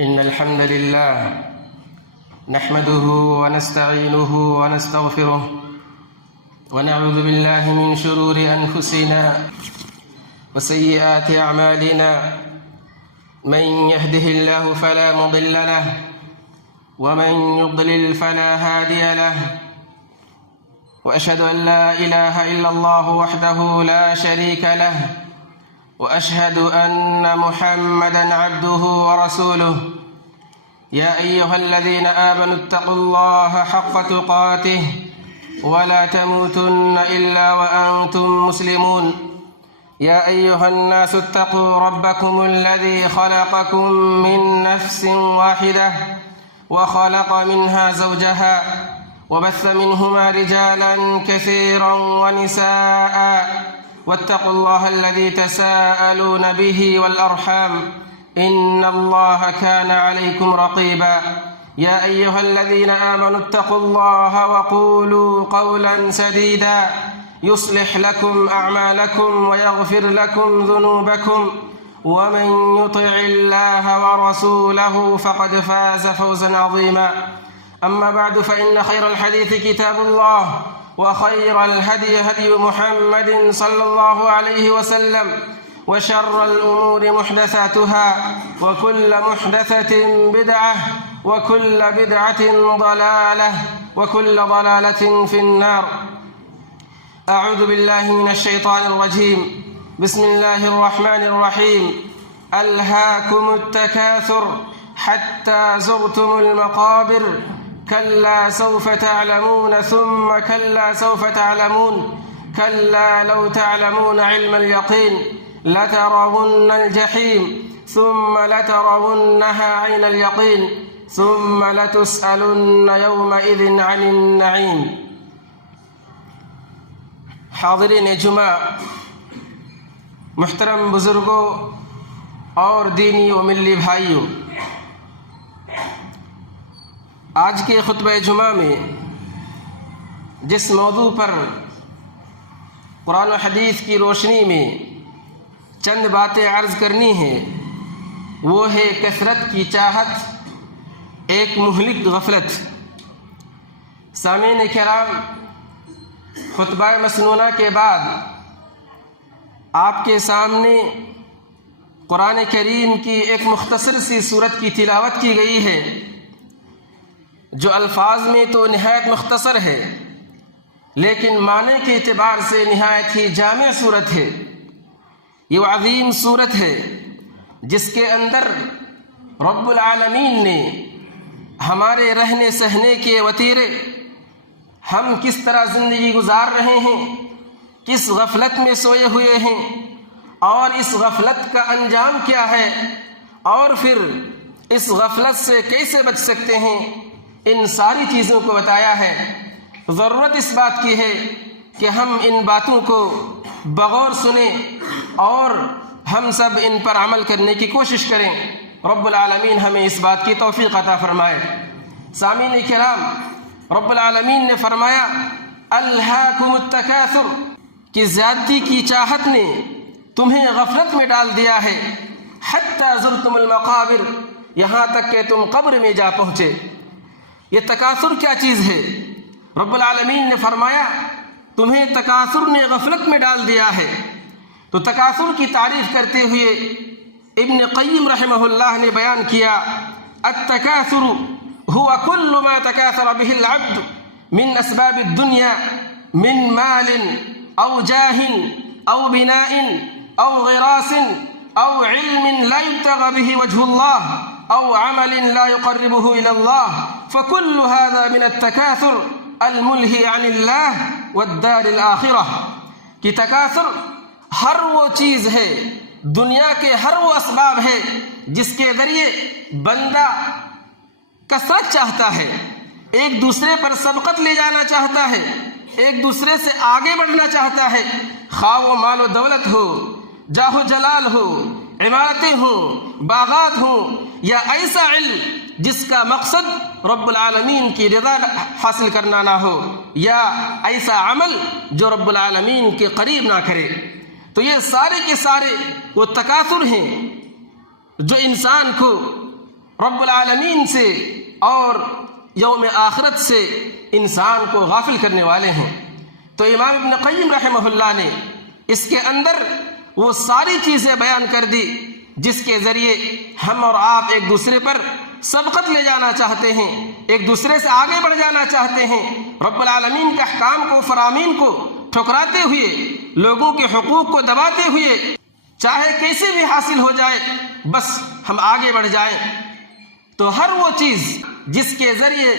إن الحمد لله نحمده ونستعينه ونستغفره ونعوذ بالله من شرور أنفسنا وسيئات أعمالنا من يهده الله فلا مضل له ومن يضلل فلا هادي له وأشهد أن لا إله إلا الله وحده لا شريك له وأشهد أن محمدًا عبده ورسوله يا أيها الذين آمنوا اتقوا الله حق تقاته ولا تموتن إلا وأنتم مسلمون يا أيها الناس اتقوا ربكم الذي خلقكم من نفس واحدة وخلق منها زوجها وبث منهما رجالا كثيرا ونساء واتقوا الله الذي تساءلون به والأرحام إن الله كان عليكم رقيبا يا أيها الذين آمنوا اتقوا الله وقولوا قولا سديدا يصلح لكم أعمالكم ويغفر لكم ذنوبكم ومن يطع الله ورسوله فقد فاز فوزا عظيما أما بعد فإن خير الحديث كتاب الله وخير الهدي هدي محمد صلى الله عليه وسلم وشر الأمور محدثاتها وكل محدثة بدعة وكل بدعة ضلالة وكل ضلالة في النار. أعوذ بالله من الشيطان الرجيم. بسم الله الرحمن الرحيم. ألهاكم التكاثر حتى زرتم المقابر كلا سوف تعلمون ثم كلا سوف تعلمون كلا لو تعلمون علم اليقين لترون الجحيم ثم لترونها عين اليقين ثم لتسألن يومئذ عن النعيم. حاضرین جمعہ، محترم بزرگوں اور دینی و ملی بھائیوں، آج کے خطبہ جمعہ میں جس موضوع پر قرآن و حدیث کی روشنی میں چند باتیں عرض کرنی ہیں وہ ہے کثرت کی چاہت ایک مہلک غفلت. سامعین کرام، خطبہ مسنونہ کے بعد آپ کے سامنے قرآن کریم کی ایک مختصر سی صورت کی تلاوت کی گئی ہے جو الفاظ میں تو نہایت مختصر ہے لیکن معنی کے اعتبار سے نہایت ہی جامع صورت ہے. یہ وہ عظیم صورت ہے جس کے اندر رب العالمین نے ہمارے رہنے سہنے کے وتیرے، ہم کس طرح زندگی گزار رہے ہیں، کس غفلت میں سوئے ہوئے ہیں اور اس غفلت کا انجام کیا ہے اور پھر اس غفلت سے کیسے بچ سکتے ہیں، ان ساری چیزوں کو بتایا ہے. ضرورت اس بات کی ہے کہ ہم ان باتوں کو بغور سنیں اور ہم سب ان پر عمل کرنے کی کوشش کریں. رب العالمین ہمیں اس بات کی توفیق عطا فرمائے. سامعین کرام، رب العالمین نے فرمایا الہاکم التکاثر، کہ زیادتی کی چاہت نے تمہیں غفلت میں ڈال دیا ہے، حتی زرتم المقابر، یہاں تک کہ تم قبر میں جا پہنچے. یہ تکاثر کیا چیز ہے؟ رب العالمین نے فرمایا تمہیں تکاثر نے غفلت میں ڈال دیا ہے. تو تکاثر کی تعریف کرتے ہوئے ابن قیم رحمہ اللہ نے بیان کیا التکاثر هو كل ما تكاثر به العبد من أسباب الدنيا من مال أو جاه أو بناء أو غراس أو علم لا يبتغى به وجه الله أو عمل لا يقربه إلى الله فكل هذا من التكاثر الملهي عن الله والدار الآخرة. کہ تکاثر ہر وہ چیز ہے، دنیا کے ہر وہ اسباب ہے جس کے ذریعے بندہ کثرت چاہتا ہے، ایک دوسرے پر سبقت لے جانا چاہتا ہے، ایک دوسرے سے آگے بڑھنا چاہتا ہے، خواہ وہ مال و دولت ہو، جاہ و جلال ہو، عمارتیں ہوں، باغات ہوں، یا ایسا علم جس کا مقصد رب العالمین کی رضا حاصل کرنا نہ ہو، یا ایسا عمل جو رب العالمین کے قریب نہ کرے. تو یہ سارے کے سارے وہ تکاثر ہیں جو انسان کو رب العالمین سے اور یوم آخرت سے انسان کو غافل کرنے والے ہیں۔ تو امام ابن قیم رحمہ اللہ نے اس کے اندر وہ ساری چیزیں بیان کر دی جس کے ذریعے ہم اور آپ ایک دوسرے پر سبقت لے جانا چاہتے ہیں، ایک دوسرے سے آگے بڑھ جانا چاہتے ہیں، رب العالمین کے احکام کو، فرامین کو ٹھکراتے ہوئے، لوگوں کے حقوق کو دباتے ہوئے، چاہے کیسے بھی حاصل ہو جائے بس ہم آگے بڑھ جائیں۔ تو ہر وہ چیز جس کے ذریعے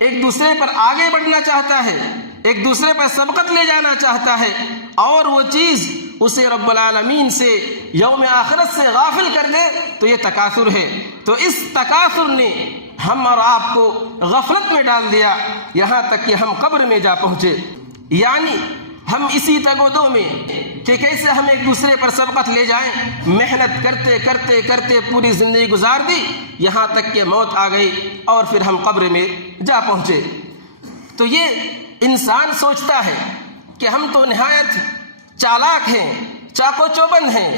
ایک دوسرے پر آگے بڑھنا چاہتا ہے، ایک دوسرے پر سبقت لے جانا چاہتا ہے، اور وہ چیز اسے رب العالمین سے، یوم آخرت سے غافل کر دے، تو یہ تکاثر ہے۔ تو اس تکاثر نے ہم اور آپ کو غفلت میں ڈال دیا، یہاں تک کہ ہم قبر میں جا پہنچے۔ یعنی ہم اسی تگ و دو میں کہ کیسے ہم ایک دوسرے پر سبقت لے جائیں، محنت کرتے کرتے کرتے پوری زندگی گزار دی، یہاں تک کہ موت آ گئی اور پھر ہم قبر میں جا پہنچے۔ تو یہ انسان سوچتا ہے کہ ہم تو نہایت چالاک ہیں، چاق و چوبند ہیں،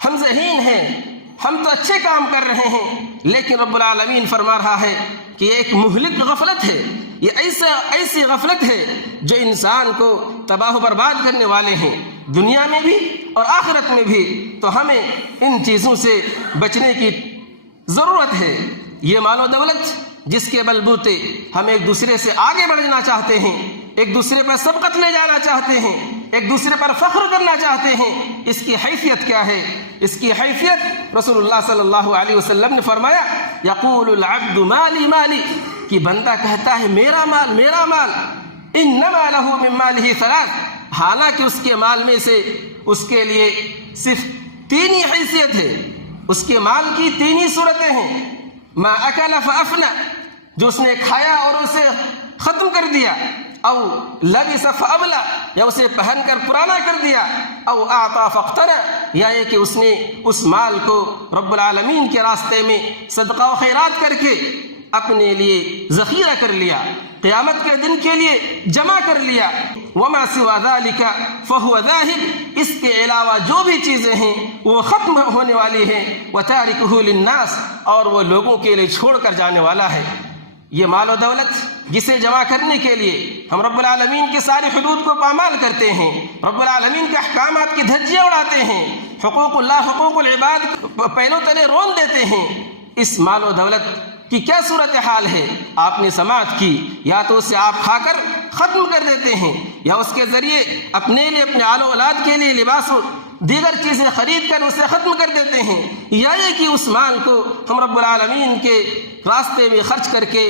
ہم ذہین ہیں، ہم تو اچھے کام کر رہے ہیں، لیکن رب العالمین فرما رہا ہے کہ یہ ایک مہلک غفلت ہے، یہ ایسی غفلت ہے جو انسان کو تباہ و برباد کرنے والے ہیں، دنیا میں بھی اور آخرت میں بھی۔ تو ہمیں ان چیزوں سے بچنے کی ضرورت ہے۔ یہ مال و دولت جس کے بلبوتے ہم ایک دوسرے سے آگے بڑھنا چاہتے ہیں، ایک دوسرے پر سبقت لے جانا چاہتے ہیں، ایک دوسرے پر فخر کرنا چاہتے ہیں، اس کی حیثیت کیا ہے؟ اس کی حیثیت رسول اللہ صلی اللہ علیہ وسلم نے فرمایا، یقول العبد مالی مالی، کہ بندہ کہتا ہے میرا مال میرا مال، انما له من ماله ثلاث، حالانکہ اس کے مال میں سے اس کے لیے صرف تین ہی حیثیت ہے، اس کے مال کی تین ہی صورتیں ہیں۔ ما اکل فافنى، جو اس نے کھایا اور اسے ختم کر دیا، او لبس فابلى، یا اسے پہن کر پرانا کر دیا، او اعطى فاقتنى، یا یہ کہ اس نے اس مال کو رب العالمین کے راستے میں صدقہ و خیرات کر کے اپنے لیے ذخیرہ کر لیا، قیامت کے دن کے لیے جمع کر لیا۔ وما سوى ذلك فهو ذاهب، اس کے علاوہ جو بھی چیزیں ہیں وہ ختم ہونے والی ہیں، وتاركه للناس، اور وہ لوگوں کے لیے چھوڑ کر جانے والا ہے۔ یہ مال و دولت جسے جمع کرنے کے لیے ہم رب العالمین کے سارے حدود کو پامال کرتے ہیں، رب العالمین کے احکامات کی دھجیاں اڑاتے ہیں، حقوق اللہ حقوق العباد پہلو تلے رون دیتے ہیں، اس مال و دولت کی کیا صورتحال ہے؟ آپ نے سماعت کی، یا تو اسے آپ کھا کر ختم کر دیتے ہیں، یا اس کے ذریعے اپنے لیے، اپنے آل و اولاد کے لیے لباس و دیگر چیزیں خرید کر اسے ختم کر دیتے ہیں، یا یہ کہ اس مال کو ہم رب العالمین کے راستے میں خرچ کر کے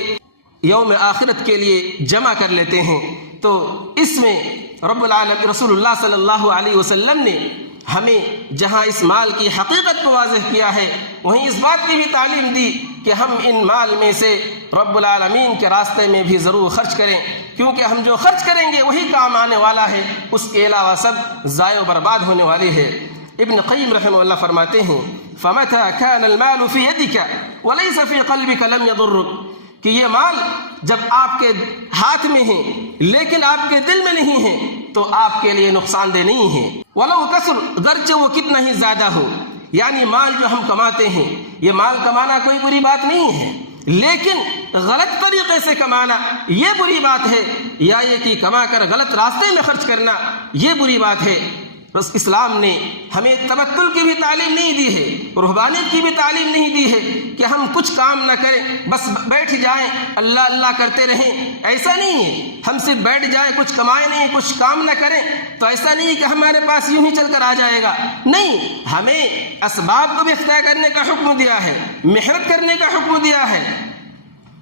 یوم آخرت کے لیے جمع کر لیتے ہیں۔ تو اس میں رب العالمین رسول اللہ صلی اللہ علیہ وسلم نے ہمیں جہاں اس مال کی حقیقت کو واضح کیا ہے، وہیں اس بات کی بھی تعلیم دی کہ ہم ان مال میں سے رب العالمین کے راستے میں بھی ضرور خرچ کریں، کیونکہ ہم جو خرچ کریں گے وہی کام آنے والا ہے، اس کے علاوہ سب ضائع و برباد ہونے والی ہے۔ ابن قیم رحمہ اللہ فرماتے ہیں، فَمَتَى كَانَ الْمَالُ فِي يَدِكَ وَلَيْسَ فِي قَلْبِكَ لَمْ يَضُرُّكَ، کہ یہ مال جب آپ کے ہاتھ میں ہے لیکن آپ کے دل میں نہیں ہے تو آپ کے لیے نقصان دہ نہیں ہے۔ وَلَوْ كَثُرَ، گرچہ وہ کتنا ہی زیادہ ہو، یعنی مال جو ہم کماتے ہیں، یہ مال کمانا کوئی بری بات نہیں ہے، لیکن غلط طریقے سے کمانا یہ بری بات ہے، یا یہ کہ کما کر غلط راستے میں خرچ کرنا یہ بری بات ہے۔ بس اسلام نے ہمیں تبتل کی بھی تعلیم نہیں دی ہے، رہبانیت کی بھی تعلیم نہیں دی ہے کہ ہم کچھ کام نہ کریں، بس بیٹھ جائیں اللہ اللہ کرتے رہیں، ایسا نہیں ہے۔ ہم صرف بیٹھ جائیں، کچھ کمائیں نہیں، کچھ کام نہ کریں تو ایسا نہیں کہ ہمارے پاس یوں ہی چل کر آ جائے گا، نہیں، ہمیں اسباب کو بھی اختیار کرنے کا حکم دیا ہے، محنت کرنے کا حکم دیا ہے،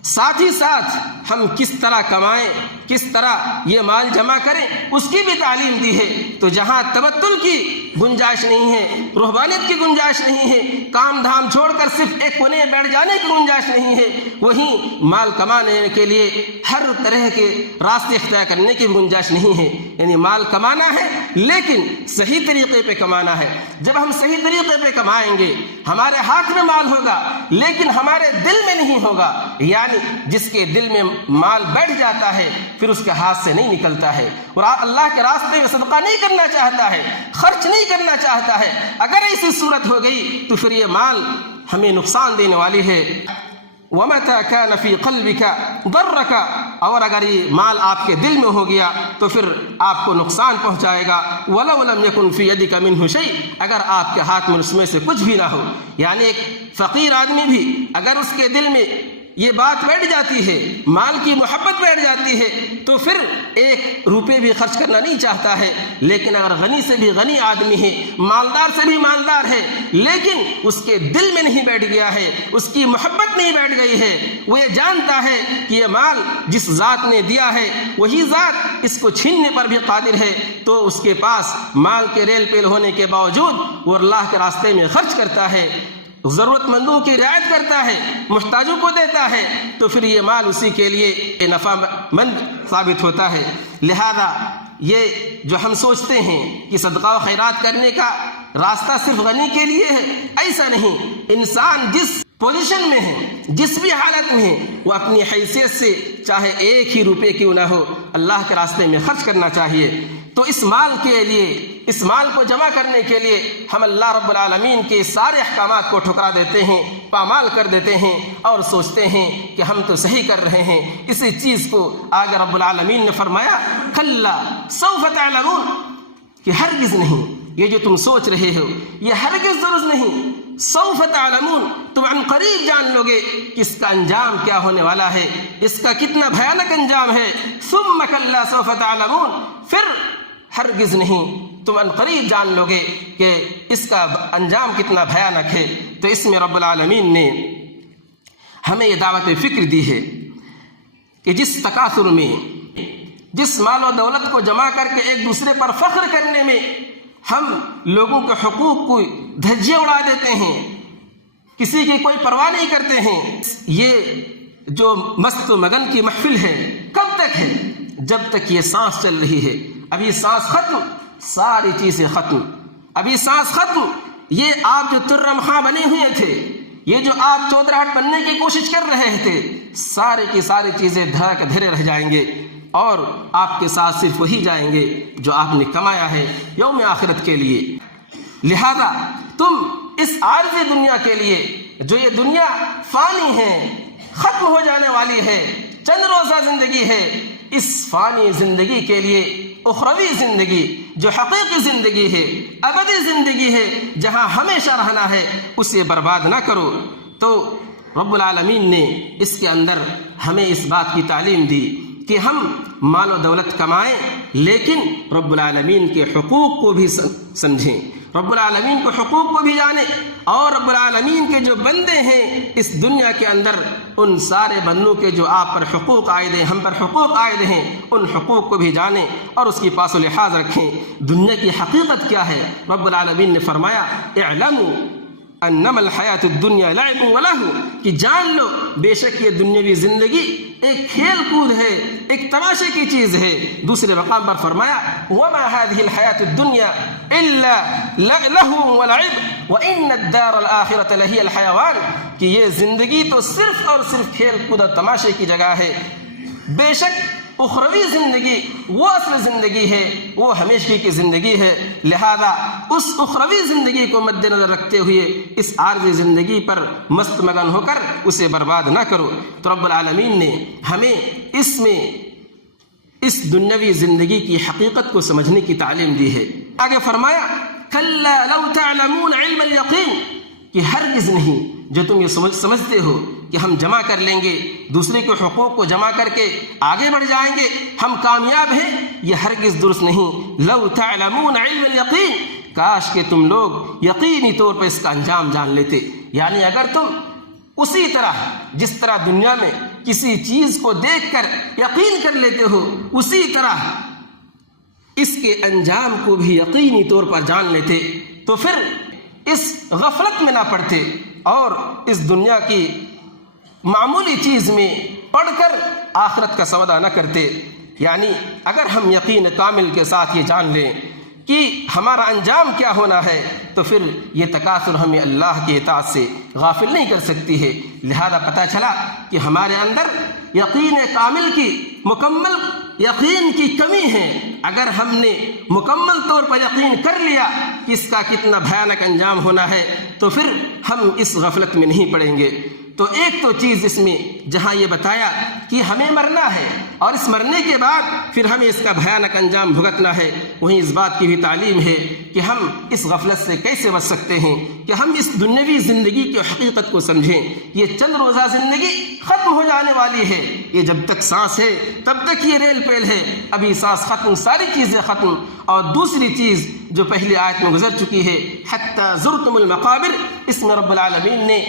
ساتھ ہی ساتھ ہم کس طرح کمائیں، کس طرح یہ مال جمع کریں اس کی بھی تعلیم دی ہے۔ تو جہاں تبتل کی گنجائش نہیں ہے، رہبانیت کی گنجائش نہیں ہے، کام دھام چھوڑ کر صرف ایک کونے میں بیٹھ جانے کی گنجائش نہیں ہے، وہیں مال کمانے کے لیے ہر طرح کے راستے اختیار کرنے کی گنجائش نہیں ہے۔ یعنی مال کمانا ہے لیکن صحیح طریقے پہ کمانا ہے۔ جب ہم صحیح طریقے پہ کمائیں گے، ہمارے ہاتھ میں مال ہوگا لیکن ہمارے دل میں نہیں ہوگا، یعنی جس کے دل میں مال بیٹھ جاتا ہے پھر اس کے ہاتھ سے نہیں نکلتا ہے، اور اللہ کے راستے میں صدقہ نہیں کرنا چاہتا ہے، خرچ نہیں کرنا چاہتا ہے، اگر ایسی صورت ہو گئی تو پھر یہ مال ہمیں نقصان دینے والی ہے۔ وَمَتَى كَانَ فِي قَلْبِكَ ضَرَّكَ، اور اگر یہ مال آپ کے دل میں ہو گیا تو پھر آپ کو نقصان پہنچائے گا۔ وَلَوْ لَمْ يَكُنْ فِي يَدِكَ مِنْهُ شَيْءٌ، اگر آپ کے ہاتھ میں اس میں سے کچھ بھی نہ ہو، یعنی ایک فقیر آدمی بھی اگر اس کے دل میں یہ بات بیٹھ جاتی ہے، مال کی محبت بیٹھ جاتی ہے، تو پھر ایک روپے بھی خرچ کرنا نہیں چاہتا ہے۔ لیکن اگر غنی سے بھی غنی آدمی ہے، مالدار سے بھی مالدار ہے، لیکن اس کے دل میں نہیں بیٹھ گیا ہے، اس کی محبت نہیں بیٹھ گئی ہے، وہ یہ جانتا ہے کہ یہ مال جس ذات نے دیا ہے وہی ذات اس کو چھیننے پر بھی قادر ہے، تو اس کے پاس مال کے ریل پیل ہونے کے باوجود وہ اللہ کے راستے میں خرچ کرتا ہے، ضرورت مندوں کی رعایت کرتا ہے، محتاجوں کو دیتا ہے، تو پھر یہ مال اسی کے لیے نفع مند ثابت ہوتا ہے۔ لہذا یہ جو ہم سوچتے ہیں کہ صدقہ و خیرات کرنے کا راستہ صرف غنی کے لیے ہے، ایسا نہیں۔ انسان جس پوزیشن میں ہے، جس بھی حالت میں ہے، وہ اپنی حیثیت سے چاہے ایک ہی روپے کیوں نہ ہو اللہ کے راستے میں خرچ کرنا چاہیے۔ تو اس مال کے لیے، اس مال کو جمع کرنے کے لیے ہم اللہ رب العالمین کے سارے احکامات کو ٹھکرا دیتے ہیں، پامال کر دیتے ہیں اور سوچتے ہیں کہ ہم تو صحیح کر رہے ہیں۔ اسی چیز کو آگے رب العالمین نے فرمایا کلا سوف تعلمون، کہ ہرگز نہیں، یہ جو تم سوچ رہے ہو یہ ہرگز درست نہیں، سوف تعلمون، تم عن قریب جان لو گے کہ اس کا انجام کیا ہونے والا ہے، اس کا کتنا بھیانک انجام ہے۔ ثم کلا سوف تعلمون، پھر ہرگز نہیں، تم ان قریب جان لو گے کہ اس کا انجام کتنا بھیانک ہے۔ تو اس میں رب العالمین نے ہمیں یہ دعوت فکر دی ہے کہ جس تکاثر میں، جس مال و دولت کو جمع کر کے ایک دوسرے پر فخر کرنے میں ہم لوگوں کے حقوق کو دھجیاں اڑا دیتے ہیں، کسی کی کوئی پرواہ نہیں کرتے ہیں، یہ جو مست و مگن کی محفل ہے کب تک ہے؟ جب تک یہ سانس چل رہی ہے۔ ابھی سانس ختم، ساری چیزیں ختم۔ ابھی سانس ختم، یہ آپ جو ترم خاں بنے ہوئے تھے، یہ جو آپ چودراہٹ بننے کی کوشش کر رہے تھے، سارے کی ساری چیزیں دھڑک دھرے رہ جائیں گے، اور آپ کے ساتھ صرف وہی جائیں گے جو آپ نے کمایا ہے یوم آخرت کے لیے۔ لہذا تم اس عارضی دنیا کے لیے، جو یہ دنیا فانی ہے، ختم ہو جانے والی ہے، چند روزہ زندگی ہے، اس فانی زندگی کے لیے اخروی زندگی جو حقیقی زندگی ہے، ابدی زندگی ہے، جہاں ہمیشہ رہنا ہے، اسے برباد نہ کرو۔ تو رب العالمین نے اس کے اندر ہمیں اس بات کی تعلیم دی کہ ہم مال و دولت کمائیں، لیکن رب العالمین کے حقوق کو بھی سمجھیں، رب العالمین کے حقوق کو بھی جانیں، اور رب العالمین کے جو بندے ہیں اس دنیا کے اندر، ان سارے بندوں کے جو آپ پر حقوق عائد ہیں، ہم پر حقوق عائد ہیں، ان حقوق کو بھی جانیں اور اس کی پاس و لحاظ رکھیں۔ دنیا کی حقیقت کیا ہے؟ رب العالمین نے فرمایا اعلموا انما الحیات الدنیا لعب ولہو، کہ جان لو بے شک یہ دنیاوی زندگی ایک کھیل کود ہے، ایک تماشے کی چیز ہے۔ دوسرے مقام پر فرمایا وما هذه الحیات الدنیا الا لہو ولعب وان الدار الاخرۃ لہی الحیوان، کہ یہ زندگی تو صرف اور صرف کھیل کود اور تماشے کی جگہ ہے، بے شک اخروی زندگی وہ اصل زندگی ہے، وہ ہمیشگی کی زندگی ہے۔ لہذا اس اخروی زندگی کو مد نظر رکھتے ہوئے اس عارضی زندگی پر مست مگن ہو کر اسے برباد نہ کرو۔ تو رب العالمین نے ہمیں اس میں اس دنیاوی زندگی کی حقیقت کو سمجھنے کی تعلیم دی ہے۔ آگے فرمایا کلا لو تعلمون علم الیقین، کہ ہرگز نہیں جو تم یہ سمجھتے ہو کہ ہم جمع کر لیں گے، دوسرے کے حقوق کو جمع کر کے آگے بڑھ جائیں گے، ہم کامیاب ہیں، یہ ہرگز درست نہیں۔ لو تعلمون علم الیقین، کاش کہ تم لوگ یقینی طور پر اس کا انجام جان لیتے، یعنی اگر تم اسی طرح جس طرح دنیا میں کسی چیز کو دیکھ کر یقین کر لیتے ہو، اسی طرح اس کے انجام کو بھی یقینی طور پر جان لیتے، تو پھر اس غفلت میں نہ پڑتے اور اس دنیا کی معمولی چیز میں پڑھ کر آخرت کا سودا نہ کرتے۔ یعنی اگر ہم یقین کامل کے ساتھ یہ جان لیں کہ ہمارا انجام کیا ہونا ہے، تو پھر یہ تکاثر ہمیں اللہ کی اطاعت سے غافل نہیں کر سکتی ہے۔ لہذا پتہ چلا کہ ہمارے اندر یقین کامل کی، مکمل یقین کی کمی ہے۔ اگر ہم نے مکمل طور پر یقین کر لیا کہ اس کا کتنا بھیانک انجام ہونا ہے، تو پھر ہم اس غفلت میں نہیں پڑیں گے۔ تو ایک تو چیز اس میں جہاں یہ بتایا کہ ہمیں مرنا ہے اور اس مرنے کے بعد پھر ہمیں اس کا بھیانک انجام بھگتنا ہے، وہیں اس بات کی بھی تعلیم ہے کہ ہم اس غفلت سے کیسے بچ سکتے ہیں، کہ ہم اس دنیوی زندگی کی حقیقت کو سمجھیں۔ یہ چند روزہ زندگی ختم ہو جانے والی ہے، یہ جب تک سانس ہے تب تک یہ ریل پیل ہے، ابھی سانس ختم، ساری چیزیں ختم۔ اور دوسری چیز جو پہلی آیت میں گزر چکی ہے، حتی زرتم المقابر، اس میں رب العالمین نے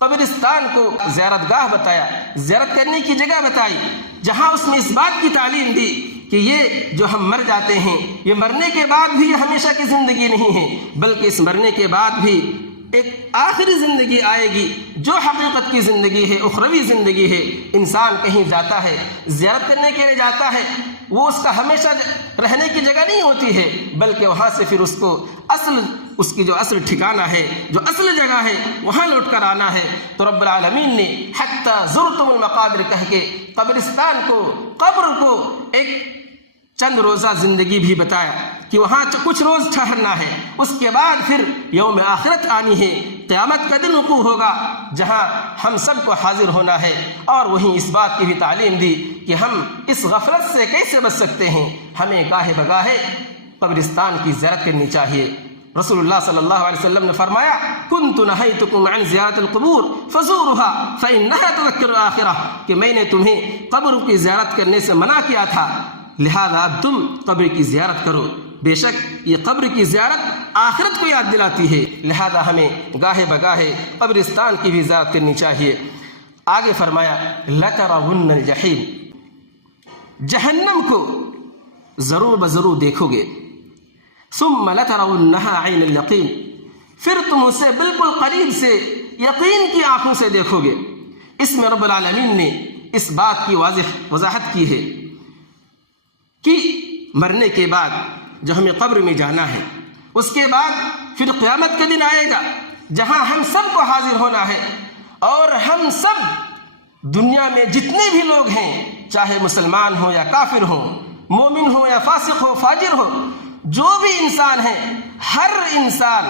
قبرستان کو زیارت گاہ بتایا، زیارت کرنے کی جگہ بتائی، جہاں اس میں اس بات کی تعلیم دی کہ یہ جو ہم مر جاتے ہیں، یہ مرنے کے بعد بھی یہ ہمیشہ کی زندگی نہیں ہے، بلکہ اس مرنے کے بعد بھی ایک آخری زندگی آئے گی جو حقیقت کی زندگی ہے، اخروی زندگی ہے۔ انسان کہیں جاتا ہے، زیارت کرنے کے لیے جاتا ہے، وہ اس کا ہمیشہ رہنے کی جگہ نہیں ہوتی ہے، بلکہ وہاں سے پھر اس کو اس کی جو اصل ٹھکانہ ہے، جو اصل جگہ ہے، وہاں لوٹ کر آنا ہے۔ تو رب العالمین نے حتی زرتم المقابر کہہ کے قبرستان کو، قبر کو ایک چند روزہ زندگی بھی بتایا کہ وہاں کچھ روز ٹھہرنا ہے، اس کے بعد پھر یوم آخرت آنی ہے، قیامت کا دن وقوع ہوگا جہاں ہم سب کو حاضر ہونا ہے۔ اور وہیں اس بات کی بھی تعلیم دی کہ ہم اس غفلت سے کیسے بچ سکتے ہیں۔ ہمیں گاہے بگاہے قبرستان کی زیارت کرنی چاہیے۔ رسول اللہ صلی اللہ علیہ وسلم نے فرمایا، کنت نہیتکم عن زیارت القبور فزورها فانها تذکر الآخرہ، کہ میں نے تمہیں قبر کی زیارت کرنے سے منع کیا تھا، لہذا اب تم قبر کی زیارت کرو، بے شک یہ قبر کی زیارت آخرت کو یاد دلاتی ہے۔ لہذا ہمیں گاہے بگاہے قبرستان کی بھی زیارت کرنی چاہیے۔ آگے فرمایا، لترون الجحیم، جہنم کو ضرور بضرور دیکھو گے، ثم لترونها عین الیقین، پھر تم اسے بالکل قریب سے یقین کی آنکھوں سے دیکھو گے۔ اس میں رب العالمین نے اس بات کی وضاحت کی ہے کہ مرنے کے بعد جو ہمیں قبر میں جانا ہے، اس کے بعد پھر قیامت کا دن آئے گا جہاں ہم سب کو حاضر ہونا ہے، اور ہم سب دنیا میں جتنے بھی لوگ ہیں، چاہے مسلمان ہوں یا کافر ہوں، مومن ہو یا فاسق ہو، فاجر ہو، جو بھی انسان ہے، ہر انسان،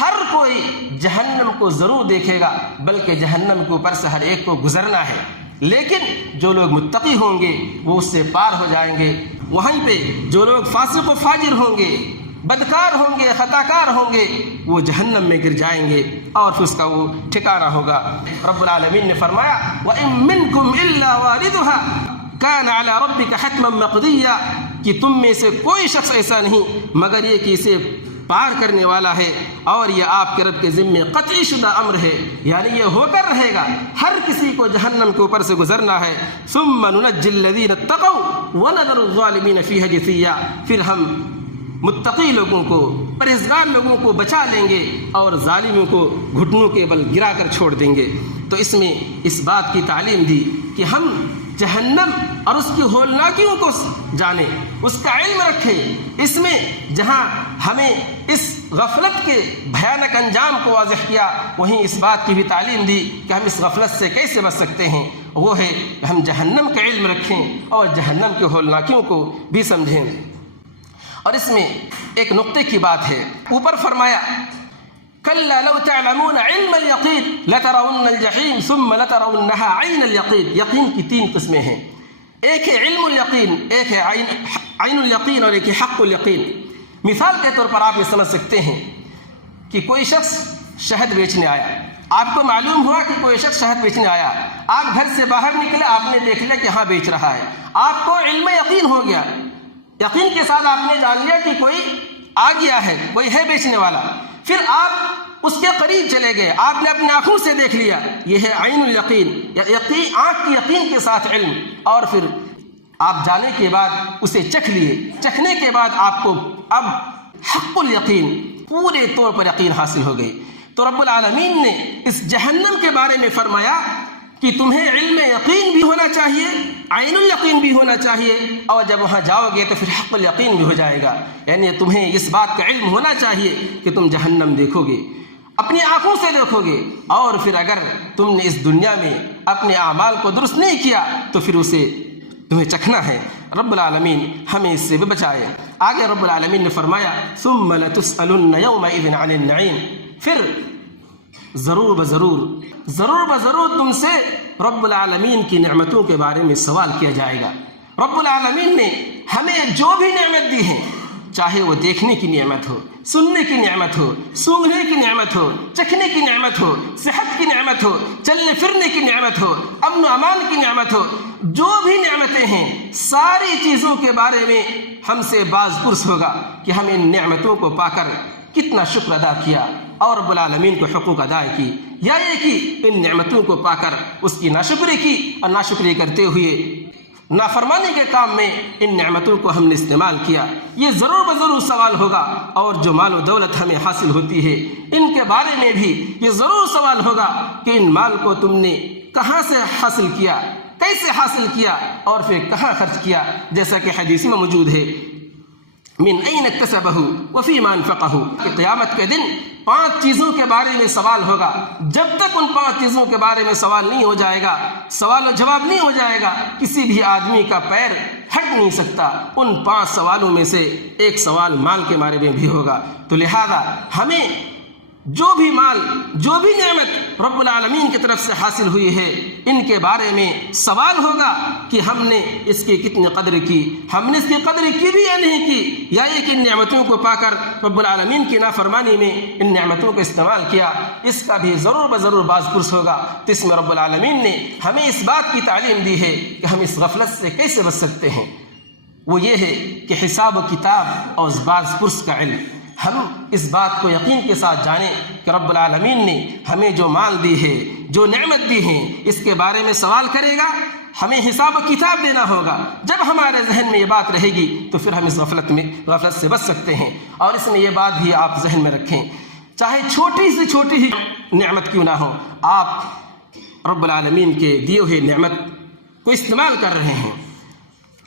ہر کوئی جہنم کو ضرور دیکھے گا، بلکہ جہنم کے اوپر سے ہر ایک کو گزرنا ہے۔ لیکن جو لوگ متقی ہوں گے وہ اس سے پار ہو جائیں گے، وہیں پہ جو لوگ فاسق و فاجر ہوں گے، بدکار ہوں گے، خطاکار ہوں گے، وہ جہنم میں گر جائیں گے اور پھر اس کا وہ ٹھکانہ ہوگا۔ رب العالمین نے فرمایا، وَإِن مِّنكُمْ إِلَّا وَارِدُهَا كَانَ عَلَى رَبِّكَ حَتْمًا مَّقْضِيًّا، کہ تم میں سے کوئی شخص ایسا نہیں مگر یہ کہ اسے پار کرنے والا ہے، اور یہ آپ کے رب کے ذمے قطعی شدہ امر ہے، یعنی یہ ہو کر رہے گا، ہر کسی کو جہنم کے اوپر سے گزرنا ہے۔ ثُمَّ نُنَجِّي الَّذِينَ اتَّقَوْا وَنَذَرُ الظَّالِمِينَ فِيهَا جِثِيًّا، پھر ہم متقی لوگوں کو، پرہیزگار لوگوں کو بچا لیں گے اور ظالموں کو گھٹنوں کے بل گرا کر چھوڑ دیں گے۔ تو اس میں اس بات کی تعلیم دی کہ ہم جہنم اور اس کی ہولناکیوں کو جانیں، اس کا علم رکھیں۔ اس میں جہاں ہمیں اس غفلت کے بھیانک انجام کو واضح کیا، وہیں اس بات کی بھی تعلیم دی کہ ہم اس غفلت سے کیسے بچ سکتے ہیں، وہ ہے کہ ہم جہنم کا علم رکھیں اور جہنم کے ہولناکیوں کو بھی سمجھیں۔ اور اس میں ایک نقطے کی بات ہے، اوپر فرمایا، کلا لو تعلمون علم الیقین لترون الجحیم ثم لترونها عین الیقین۔ یقین کی تین قسمیں ہیں، ایک ہے علم الیقین، ایک ہے عین الیقین، اور ایک ہے حق الیقین۔ مثال کے طور پر آپ یہ سمجھ سکتے ہیں کہ کوئی شخص شہد بیچنے آیا، آپ کو معلوم ہوا کہ کوئی شخص شہد بیچنے آیا، آپ گھر سے باہر نکلے، آپ نے دیکھ لیا کہ ہاں بیچ رہا ہے، آپ کو علم یقین ہو گیا، یقین کے ساتھ آپ نے جان لیا کہ کوئی آ گیا ہے، کوئی ہے بیچنے والا، پھر آپ اس کے قریب چلے گئے، آپ نے اپنی آنکھوں سے دیکھ لیا، یہ ہے عین الیقین، یقین، آنکھ کی یقین کے ساتھ علم، اور پھر آپ جانے کے بعد اسے چکھ لیے، چکھنے کے بعد آپ کو اب حق الیقین، پورے طور پر یقین حاصل ہو گئی۔ تو رب العالمین نے اس جہنم کے بارے میں فرمایا کہ تمہیں علم یقین بھی ہونا چاہیے، عین الیقین بھی ہونا چاہیے، اور جب وہاں جاؤ گے تو پھر حق الیقین بھی ہو جائے گا۔ یعنی تمہیں اس بات کا علم ہونا چاہیے کہ تم جہنم دیکھو گے، اپنی آنکھوں سے دیکھو گے، اور پھر اگر تم نے اس دنیا میں اپنے اعمال کو درست نہیں کیا تو پھر اسے تمہیں چکھنا ہے۔ رب العالمین ہمیں اس سے بھی بچائے۔ آگے رب العالمین نے فرمایا ثم لتسألن یومئذ عن النعیم، پھر ضرور بضرور تم سے رب العالمین کی نعمتوں کے بارے میں سوال کیا جائے گا۔ رب العالمین نے ہمیں جو بھی نعمت دی ہے، چاہے وہ دیکھنے کی نعمت ہو، سننے کی نعمت ہو، سونگھنے کی نعمت ہو، چکھنے کی نعمت ہو، صحت کی نعمت ہو، چلنے پھرنے کی نعمت ہو، امن و امان کی نعمت ہو، جو بھی نعمتیں ہیں ساری چیزوں کے بارے میں ہم سے باز پرس ہوگا کہ ہم ان نعمتوں کو پا کر کتنا شکر ادا کیا اور رب العالمین کو حقوق ادا کی، یا یہ کہ ان نعمتوں کو پا کر اس کی ناشکری کی اور ناشکری کرتے ہوئے نافرمانی کے کام میں ان نعمتوں کو ہم نے استعمال کیا۔ یہ ضرور سوال ہوگا، اور جو مال و دولت ہمیں حاصل ہوتی ہے ان کے بارے میں بھی یہ ضرور سوال ہوگا کہ ان مال کو تم نے کہاں سے حاصل کیا، کیسے حاصل کیا، اور پھر کہاں خرچ کیا، جیسا کہ حدیث میں موجود ہے من این اکتسبہ وفیما انفقہ، کہ قیامت کے دن 5 چیزوں کے بارے میں سوال ہوگا۔ جب تک ان 5 چیزوں کے بارے میں سوال نہیں ہو جائے گا، سوال و جواب نہیں ہو جائے گا، کسی بھی آدمی کا پیر ہٹ نہیں سکتا۔ ان 5 سوالوں میں سے ایک سوال مال کے بارے میں بھی ہوگا۔ تو لہذا ہمیں جو بھی مال، جو بھی نعمت رب العالمین کی طرف سے حاصل ہوئی ہے، ان کے بارے میں سوال ہوگا کہ ہم نے اس کی کتنی قدر کی، ہم نے اس کی قدر کی بھی یا نہیں کی، یا یہ کہ ان نعمتوں کو پا کر رب العالمین کی نافرمانی میں ان نعمتوں کو استعمال کیا، اس کا بھی ضرور باز پرس ہوگا۔ تو اس میں رب العالمین نے ہمیں اس بات کی تعلیم دی ہے کہ ہم اس غفلت سے کیسے بچ سکتے ہیں، وہ یہ ہے کہ حساب و کتاب اور باز پرس کا علم۔ ہم اس بات کو یقین کے ساتھ جانیں کہ رب العالمین نے ہمیں جو مال دی ہے، جو نعمت دی ہے، اس کے بارے میں سوال کرے گا، ہمیں حساب و کتاب دینا ہوگا۔ جب ہمارے ذہن میں یہ بات رہے گی تو پھر ہم اس غفلت سے بچ سکتے ہیں۔ اور اس میں یہ بات بھی آپ ذہن میں رکھیں، چاہے چھوٹی سے چھوٹی ہی نعمت کیوں نہ ہو، آپ رب العالمین کے دیے ہوئے نعمت کو استعمال کر رہے ہیں۔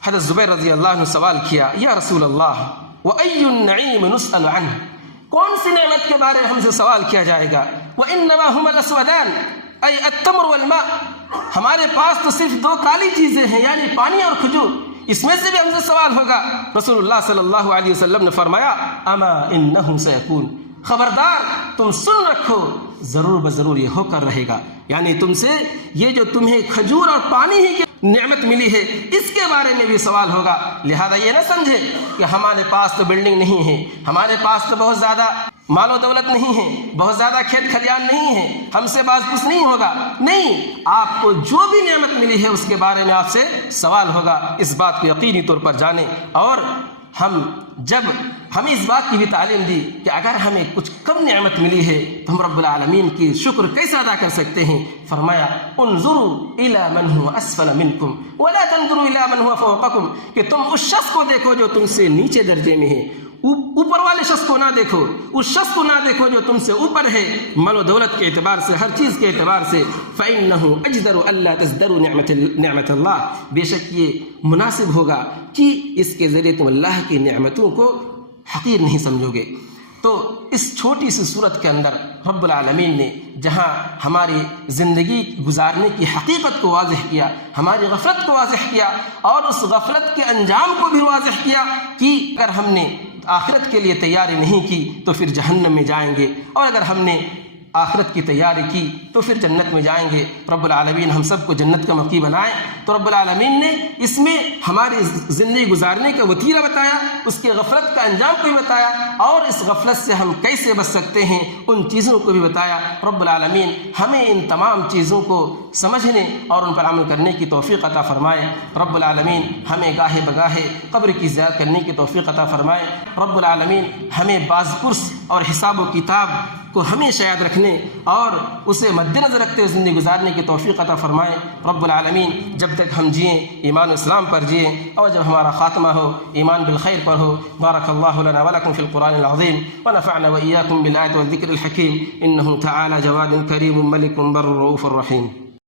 حضرت زبیر رضی اللہ عنہ سوال کیا، یا رسول اللہ وَأَيُّ النَّعِيمِ نُسْأَلُ عَنْهُ، کون سی نعمت کے بارے میں ہم سے سوال کیا جائے گا؟ وَإِنَّمَا هُمَا الْأَسْوَدَانِ أي التمر والماء، ہمارے پاس تو صرف 2 کالی چیزیں ہیں، یعنی پانی اور کھجور، اس میں سے بھی ہم سے سوال ہوگا۔ رسول اللہ صلی اللہ علیہ وسلم نے فرمایا اما انه سيكون، خبردار تم سن رکھو، ضرور یہ ہو کر رہے گا۔ یعنی تم سے یہ جو تمہیں کھجور اور پانی ہی کی نعمت ملی ہے اس کے بارے میں بھی سوال ہوگا۔ لہذا یہ نہ سمجھے کہ ہمارے پاس تو بلڈنگ نہیں ہے، ہمارے پاس تو بہت زیادہ مال و دولت نہیں ہے، بہت زیادہ کھیت کھلیان نہیں ہے، ہم سے باز پرس نہیں ہوگا۔ نہیں، آپ کو جو بھی نعمت ملی ہے اس کے بارے میں آپ سے سوال ہوگا۔ اس بات کو یقینی طور پر جانیں۔ اور جب ہمیں اس بات کی بھی تعلیم دی کہ اگر ہمیں کچھ کم نعمت ملی ہے تو ہم رب العالمین کی شکر کیسے ادا کر سکتے ہیں؟ فرمایا انظروا الی من هو اسفل منکم ولا تنظروا الی من هو فوقکم، کہ تم اس شخص کو دیکھو جو تم سے نیچے درجے میں ہے، اوپر والے شخص کو نہ دیکھو، اس شخص کو نہ دیکھو جو تم سے اوپر ہے، مال و دولت کے اعتبار سے، ہر چیز کے اعتبار سے۔ فإنه اجدر الا تزدروا نعمت اللہ، بے شک یہ مناسب ہوگا کہ اس کے ذریعے تم اللہ کی نعمتوں کو حقیر نہیں سمجھو گے۔ تو اس چھوٹی سی صورت کے اندر رب العالمین نے جہاں ہماری زندگی گزارنے کی حقیقت کو واضح کیا، ہماری غفلت کو واضح کیا، اور اس غفلت کے انجام کو بھی واضح کیا کہ اگر ہم نے آخرت کے لیے تیاری نہیں کی تو پھر جہنم میں جائیں گے، اور اگر ہم نے آخرت کی تیاری کی تو پھر جنت میں جائیں گے۔ رب العالمین ہم سب کو جنت کا مقیم بنائے۔ تو رب العالمین نے اس میں ہماری زندگی گزارنے کا وتیرہ بتایا، اس کے غفلت کا انجام کو بھی بتایا، اور اس غفلت سے ہم کیسے بچ سکتے ہیں ان چیزوں کو بھی بتایا۔ رب العالمین ہمیں ان تمام چیزوں کو سمجھنے اور ان پر عمل کرنے کی توفیق عطا فرمائے۔ رب العالمین ہمیں گاہے بگاہے قبر کی زیارت کرنے کی توفیق عطا فرمائے۔ رب العالمین ہمیں باز پرس اور حساب و کتاب کو ہمیشہ یاد رکھنے اور اسے مد نظر رکھتے ہوئے زندگی گزارنے کی توفیق عطا فرمائے۔ رب العالمین جب تک ہم جئیں ایمان و اسلام پر جئیں، اور جب ہمارا خاتمہ ہو ایمان بالخیر پر ہو۔ بارک اللہ لنا ولکم فی القرآن العظیم ونفعنا وإیاکم بالآیات والذکر الحکیم، انہ تعالی جواد کریم ملک بر رؤوف الرحیم۔